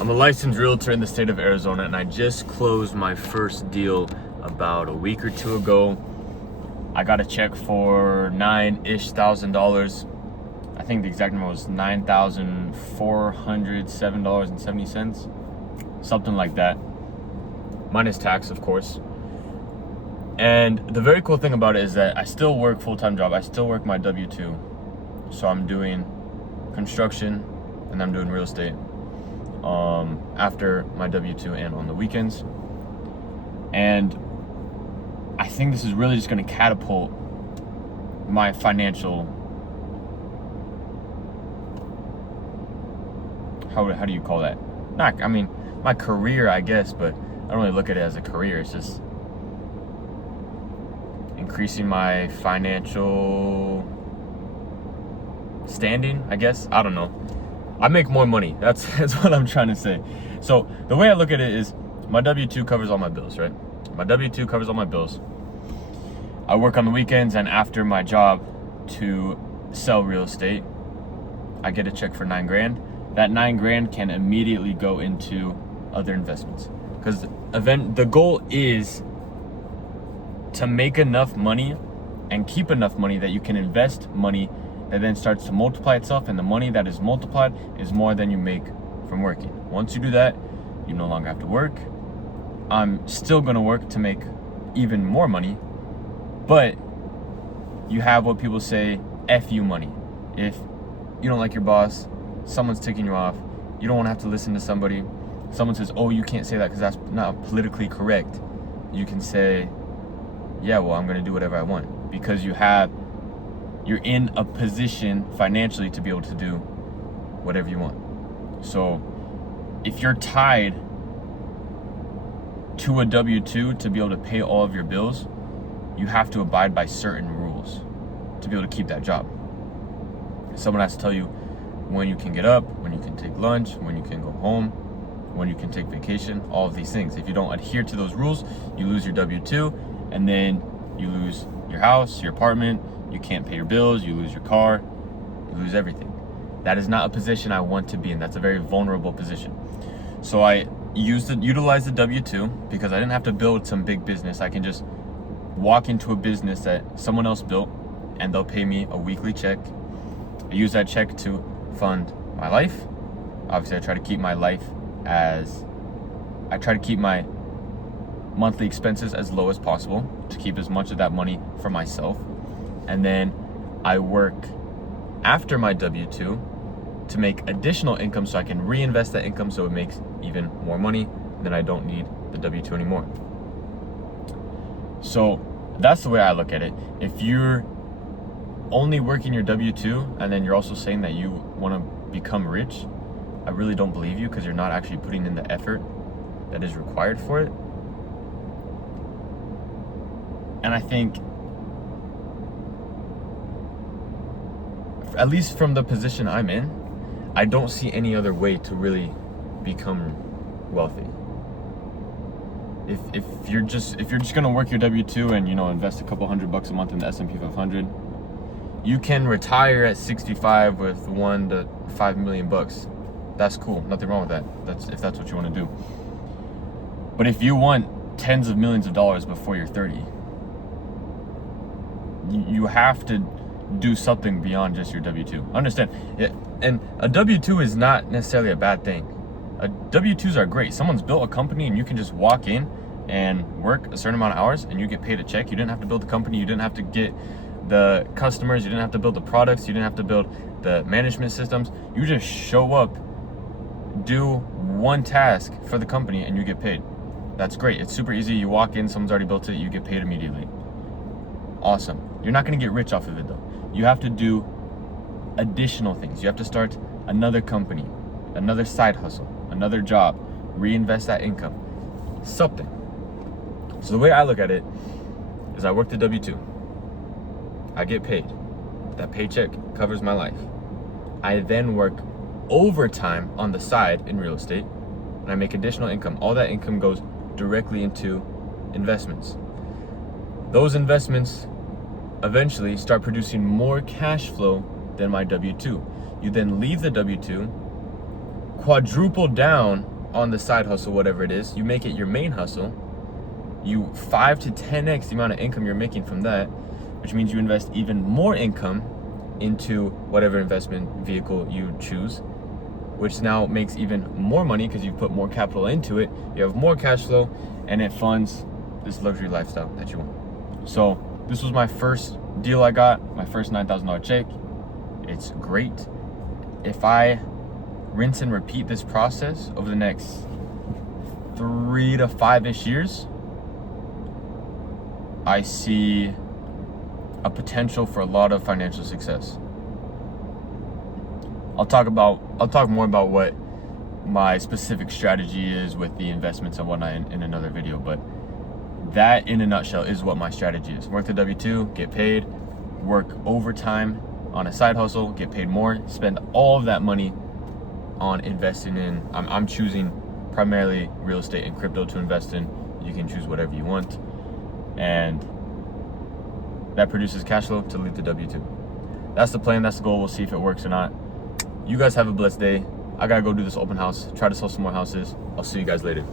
I'm a licensed realtor in the state of Arizona, and I just closed my first deal about a week or two ago. I got a check for $9,000. I think the exact number was $9,407.70, something like that, minus tax, of course. And the very cool thing about it is that I still work full-time job. I still work my W-2. So I'm doing construction and I'm doing real estate after my W-2 and on the weekends. And I think this is really just going to catapult my financial, how do you call that? My career, I guess, but I don't really look at it as a career. It's just increasing my financial standing, I guess. I don't know. I make more money. That's what I'm trying to say. So the way I look at it is my W-2 covers all my bills, right? My W-2 covers all my bills. I work on the weekends, and after my job to sell real estate, I get a check for $9,000. That $9,000 can immediately go into other investments, because the goal is to make enough money and keep enough money that you can invest money that then starts to multiply itself, and the money that is multiplied is more than you make from working. Once you do that, you no longer have to work. I'm still gonna work to make even more money, but you have what people say, F you money. If you don't like your boss, someone's ticking you off, you don't wanna have to listen to somebody, someone says, oh, you can't say that because that's not politically correct. You can say, yeah, well, I'm gonna do whatever I want, because you're in a position financially to be able to do whatever you want. So if you're tied to a W-2 to be able to pay all of your bills, you have to abide by certain rules to be able to keep that job. Someone has to tell you when you can get up, when you can take lunch, when you can go home, when you can take vacation, all of these things. If you don't adhere to those rules, you lose your W-2, and then you lose your house, your apartment, you can't pay your bills, you lose your car, you lose everything. That is not a position I want to be in. That's a very vulnerable position. So I utilize the W-2 because I didn't have to build some big business. I can just walk into a business that someone else built, and they'll pay me a weekly check. I use that check to fund my life. Obviously, I try to keep my monthly expenses as low as possible to keep as much of that money for myself. And then I work after my W-2 to make additional income so I can reinvest that income so it makes even more money. Then I don't need the W-2 anymore. So that's the way I look at it. If you're only working your W-2 and then you're also saying that you want to become rich, I really don't believe you, because you're not actually putting in the effort that is required for it. And I think, at least from the position I'm in, I don't see any other way to really become wealthy. If you're just gonna work your W-2 and invest a couple $100 a month in the S&P 500, you can retire at 65 with $1 to $5 million. That's cool. Nothing wrong with that. If that's what you want to do. But if you want tens of millions of dollars before you're 30, you have to do something beyond just your W-2. Understand? Yeah, and a W-2 is not necessarily a bad thing. W-2s are great. Someone's built a company and you can just walk in and work a certain amount of hours and you get paid a check. You didn't have to build the company. You didn't have to get the customers. You didn't have to build the products. You didn't have to build the management systems. You just show up, do one task for the company, and you get paid. That's great. It's super easy. You walk in, someone's already built it, you get paid immediately. Awesome. You're not going to get rich off of it though. You have to do additional things. You have to start another company, another side hustle, another job, reinvest that income, something. So the way I look at it is I work the W-2. I get paid. That paycheck covers my life. I then work overtime on the side in real estate, and I make additional income. All that income goes directly into investments. Those investments eventually start producing more cash flow than my W-2. You then leave the W-2, quadruple down on the side hustle, whatever it is. You make it your main hustle. You 5 to 10x the amount of income you're making from that, which means you invest even more income into whatever investment vehicle you choose, which now makes even more money because you put more capital into it. You have more cash flow, and it funds this luxury lifestyle that you want. So this was my first deal I got, my first $9,000 check. It's great. If I rinse and repeat this process over the next 3 to 5-ish years, I see a potential for a lot of financial success. I'll talk more about what my specific strategy is with the investments and whatnot in another video, but that in a nutshell is what my strategy is. Work the W-2, get paid, work overtime on a side hustle, get paid more, spend all of that money on investing in, I'm choosing primarily real estate and crypto to invest in. You can choose whatever you want. And that produces cash flow to leave the W-2. That's the plan, that's the goal. We'll see if it works or not. You guys have a blessed day. I gotta go do this open house, try to sell some more houses. I'll see you guys later.